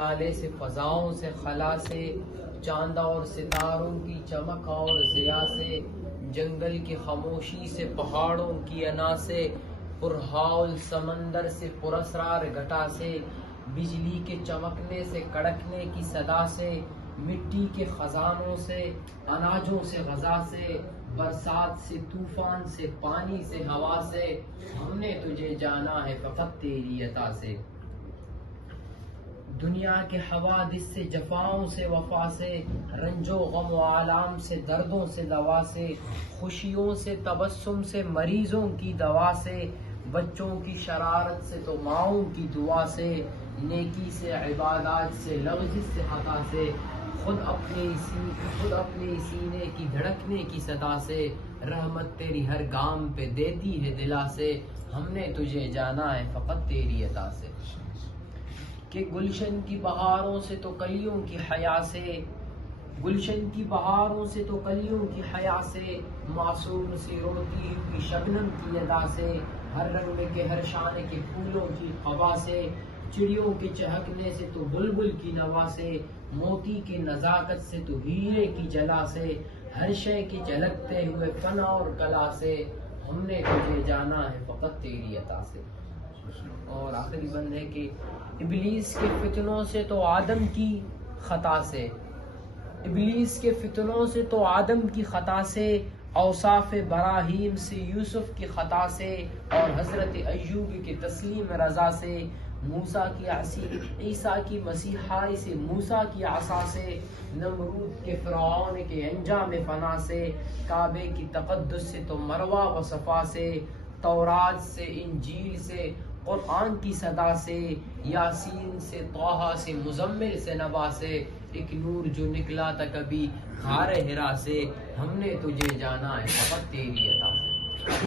تالے سے فضاؤں سے خلا سے چاند اور ستاروں کی چمک اور ضیا سے جنگل کی خاموشی سے پہاڑوں کی انا سے پرہاول سمندر سے پراسرار گھٹا سے بجلی کے چمکنے سے کڑکنے کی صدا سے مٹی کے خزانوں سے اناجوں سے غذا سے برسات سے طوفان سے پانی سے ہوا سے ہم نے تجھے جانا ہے فقط تیری عطا سے دنیا کے حوادث سے جفاؤں سے وفا سے رنج و غم و آلام سے دردوں سے دوا سے خوشیوں سے تبسم سے مریضوں کی دوا سے بچوں کی شرارت سے تو ماؤں کی دعا سے نیکی سے عبادات سے لغزش سے خطا سے خود اپنے سینے کی دھڑکنے کی صدا سے رحمت تیری ہر گام پہ دیتی ہے دلا سے ہم نے تجھے جانا ہے فقط تیری عطا سے کہ گلشن کی بہاروں سے تو کلیوں کی حیا سے گلشن کی بہاروں سے تو کلیوں کی حیا سے معصوم سی روتی ہوئی شبنم کی ادا سے ہر رنگ کے ہر شان کے پھولوں کی ہوا سے چڑیوں کے چہکنے سے تو بلبل کی نوا سے موتی کی نزاکت سے تو ہیرے کی جلا سے ہر شے کی جھلکتے ہوئے فن اور کلا سے ہم نے تجھے جانا ہے فقط تیری عطا سے اور آخری بند ہے کہ ابلیس کے فتنوں سے تو آدم کی خطا سے ابلیس کے فتنوں سے تو آدم کی خطا سے اوصاف براہیم سے یوسف کی خطا سے اور حضرت ایوب کی تسلیم رضا سے موسیٰ کی عیسیٰ کی مسیحائی سے موسیٰ کی عصا سے نمرود کے فرعون کے انجام فنا سے کعبے کی تقدس سے تو مروہ و صفا سے تورات سے انجیل سے قرآن کی صدا سے یاسین سے طٰہٰ سے مزمل سے نبا سے ایک نور جو نکلا تھا کبھی غار ہرا سے ہم نے تجھے جانا ہے فقط تیری عطا سے